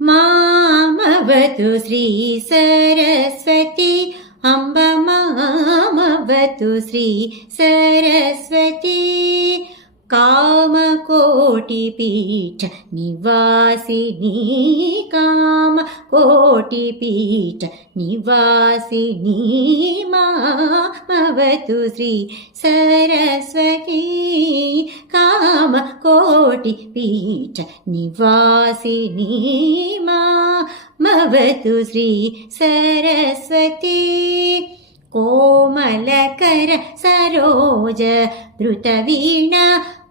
मामवतु श्री सरस्वती अम्ब मामवतु श्री सरस्वती कामकोटिपीठ निवासिनी कामकोटिपीठ निवासिनी मामवतु श्री सरस्वती कामकोटिपीठ निवासिनी मामवतु श्री सरस्वती कोमलकर सरोज धृतवीणा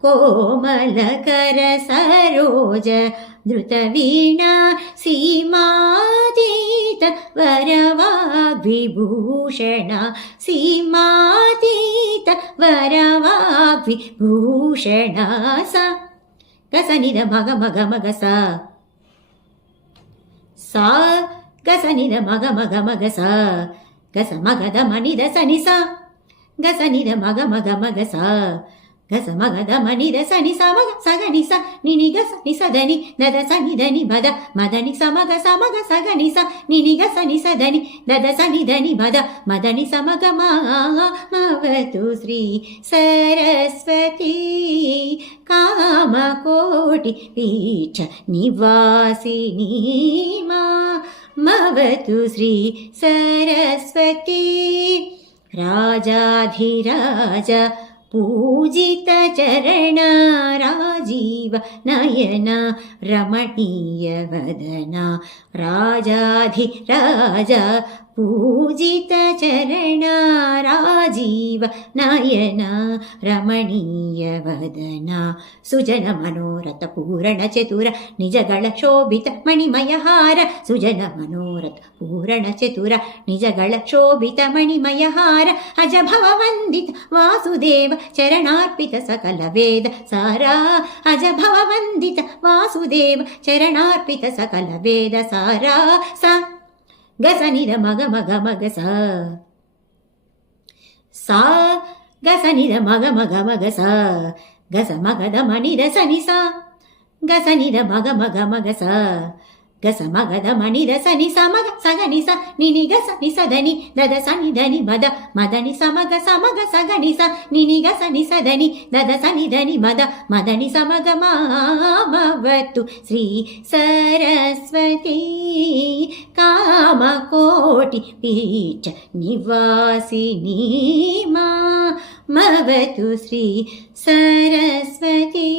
कोमलकर सरोज धृतवीणा सीमातीत वरवाग्विभूषणा सीमातीत वरवाग्विभूषणा सा गसनिद मग मग मग सा गसनिद मग मग मग सा गस मगद मनिद सनि सा गसनिद मग मग मग सा गस मगद मनिद सनि सा मग सगनि सा निनि गस निसदनि दद सनि धनि बद मदनि समग समग सगनि सा निनि गस निसदनि दद सनि धनि बद मदनि समग मामवतु श्री सरस्वती कामकोटिपीठ निवासिनी मामवतु श्री सरस्वती राजाधिराज पूजित चरण राजीव नयन रमणीय वदन राजाधिराज पूजित चरण राजीव नयन रमणीय वदन सुजन मनोरथ पूरण चतुर निजगळ शोभित मणिमय हार सुजन मनोरथ पूरण चतुर निजगळ शोभित मणिमय हार अज भव वंदित वासुदेव चरणार्पित सकल वेद सारा अज भव वंदित वासुदेव चरणार्पित सकल वेद सारा सा गसनिद मग मग मग सा गसनिद मग मग मग सा गस मगद मनिद सनि सा गसनिद मग मग मग सा गस मगद मनिद सनि सा मग सगनि सा निनि गस निसदनि दद सनि धनि मद मदनि समग सगनि सा निनि गस निसदनि दद सनि धनि मद मदनि समग मामवतु श्री सरस्वती कामकोटिपीठ निवासिनी मामवतु श्री सरस्वती।